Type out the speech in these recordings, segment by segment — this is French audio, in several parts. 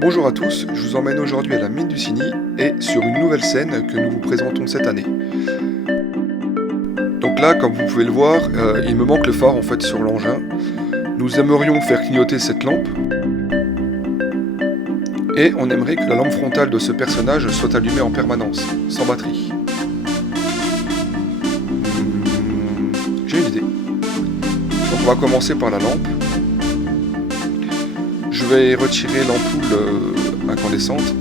Bonjour à tous, je vous emmène aujourd'hui à la mine du Cigny et sur une nouvelle scène que nous vous présentons cette année. Donc là, comme vous pouvez le voir, il me manque le phare en fait sur l'engin. Nous aimerions faire clignoter cette lampe et on aimerait que la lampe frontale de ce personnage soit allumée en permanence, sans batterie. J'ai une idée. Donc on va commencer par la lampe. Je vais retirer l'ampoule incandescente.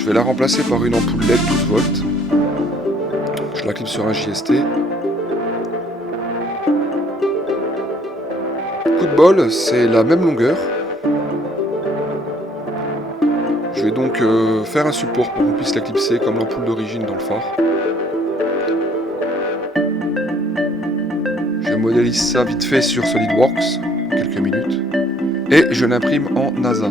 Je vais la remplacer par une ampoule LED 12 volts. Je la clip sur un JST. Coup de bol, c'est la même longueur. Je vais donc faire un support pour qu'on puisse la clipser comme l'ampoule d'origine dans le phare. Je modélise ça vite fait sur SolidWorks, en quelques minutes. Et je l'imprime en NASA.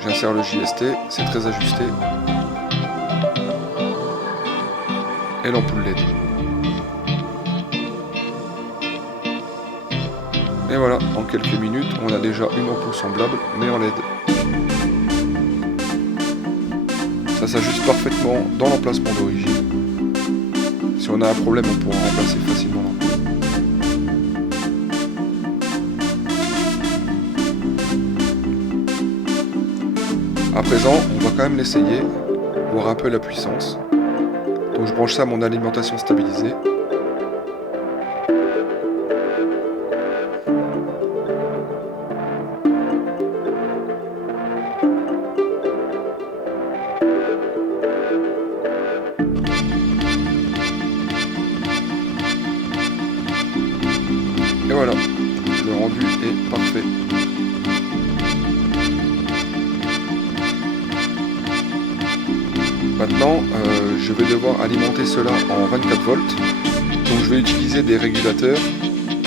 J'insère le JST, c'est très ajusté. Et l'ampoule LED. Et voilà, en quelques minutes, on a déjà une ampoule semblable, mais en LED. Ça s'ajuste parfaitement dans l'emplacement d'origine. Si on a un problème, on pourra remplacer facilement l'ampoule. À présent, on va quand même l'essayer, voir un peu la puissance. Donc je branche ça à mon alimentation stabilisée. Et voilà, le rendu est parfait. Maintenant, je vais devoir alimenter cela en 24 volts. Donc je vais utiliser des régulateurs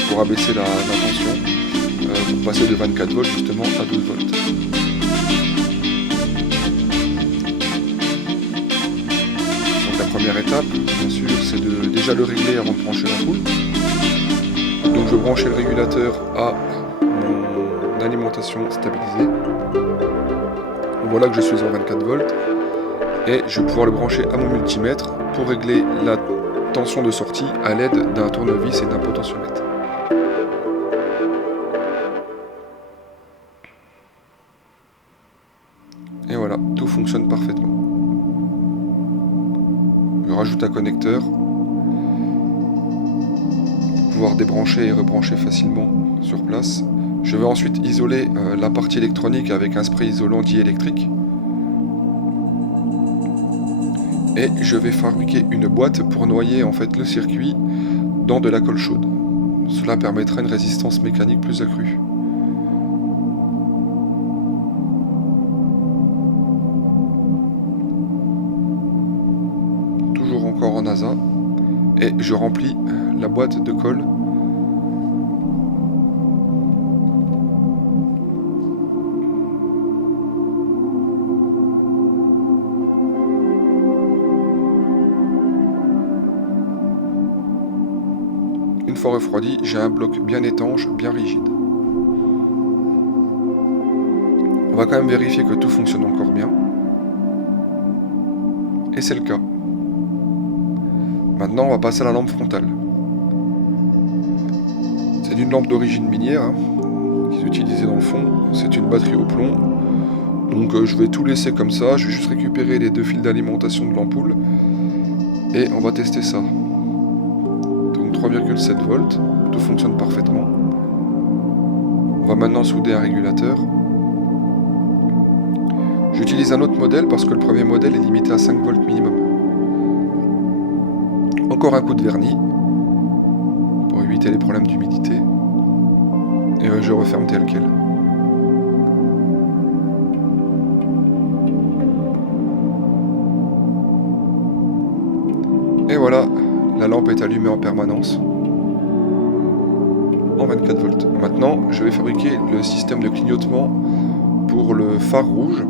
pour abaisser la tension, pour passer de 24 volts justement à 12 volts. Donc la première étape, bien sûr, c'est de déjà le régler avant de brancher l'ampoule. Donc je vais brancher le régulateur à mon alimentation stabilisée. Donc voilà que je suis en 24 volts. Et je vais pouvoir le brancher à mon multimètre pour régler la tension de sortie à l'aide d'un tournevis et d'un potentiomètre. Et voilà, tout fonctionne parfaitement. Je rajoute un connecteur pour pouvoir débrancher et rebrancher facilement sur place. Je vais ensuite isoler la partie électronique avec un spray isolant diélectrique. Et je vais fabriquer une boîte pour noyer en fait le circuit dans de la colle chaude. Cela permettra une résistance mécanique plus accrue. Toujours encore en NASA. Et je remplis la boîte de colle. Une fois refroidi, j'ai un bloc bien étanche, bien rigide. On va quand même vérifier que tout fonctionne encore bien. Et c'est le cas. Maintenant, on va passer à la lampe frontale. C'est une lampe d'origine minière, qui est utilisée dans le fond. C'est une batterie au plomb. Donc je vais tout laisser comme ça. Je vais juste récupérer les deux fils d'alimentation de l'ampoule. Et on va tester ça. 3,7 volts, tout fonctionne parfaitement. On va maintenant souder un régulateur. J'utilise un autre modèle parce que le premier modèle est limité à 5 volts minimum. Encore un coup de vernis pour éviter les problèmes d'humidité. Et je referme tel quel. Et voilà, la lampe est allumée en permanence en 24 volts. Maintenant, je vais fabriquer le système de clignotement pour le phare rouge.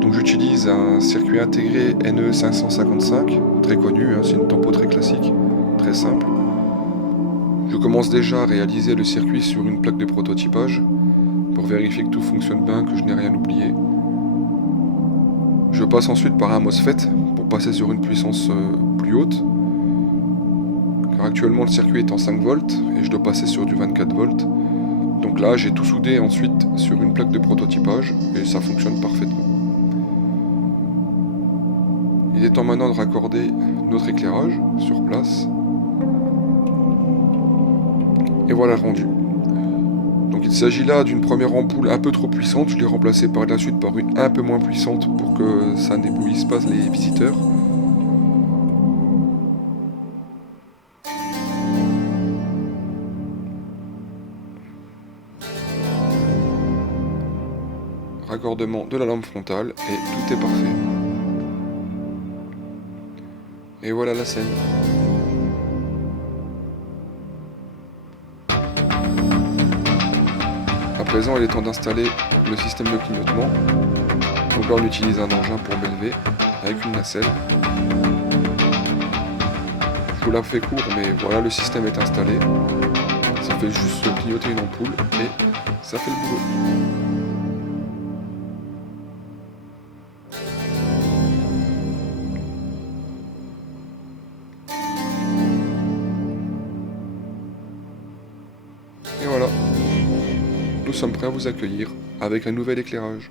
Donc j'utilise un circuit intégré NE555, très connu, c'est une tempo très classique, très simple. Je Je commence déjà à réaliser le circuit sur une plaque de prototypage pour vérifier que tout fonctionne bien, que je n'ai rien oublié. Je passe ensuite par un MOSFET pour passer sur une puissance plus haute, car actuellement le circuit est en 5 volts et je dois passer sur du 24 volts. Donc là j'ai tout soudé ensuite sur une plaque de prototypage et ça fonctionne parfaitement. Il est temps maintenant de raccorder notre éclairage sur place. Et voilà le rendu. Donc il s'agit là d'une première ampoule un peu trop puissante, je l'ai remplacée par la suite par une un peu moins puissante pour que ça n'éblouisse pas les visiteurs. Raccordement de la lampe frontale et tout est parfait. Et voilà la scène. À présent, il est temps d'installer le système de clignotement. Donc là, on utilise un engin pour m'élever avec une nacelle. Je vous la fais court, mais voilà, le système est installé. Ça fait juste clignoter une ampoule et ça fait le boulot. Et voilà, nous sommes prêts à vous accueillir avec un nouvel éclairage.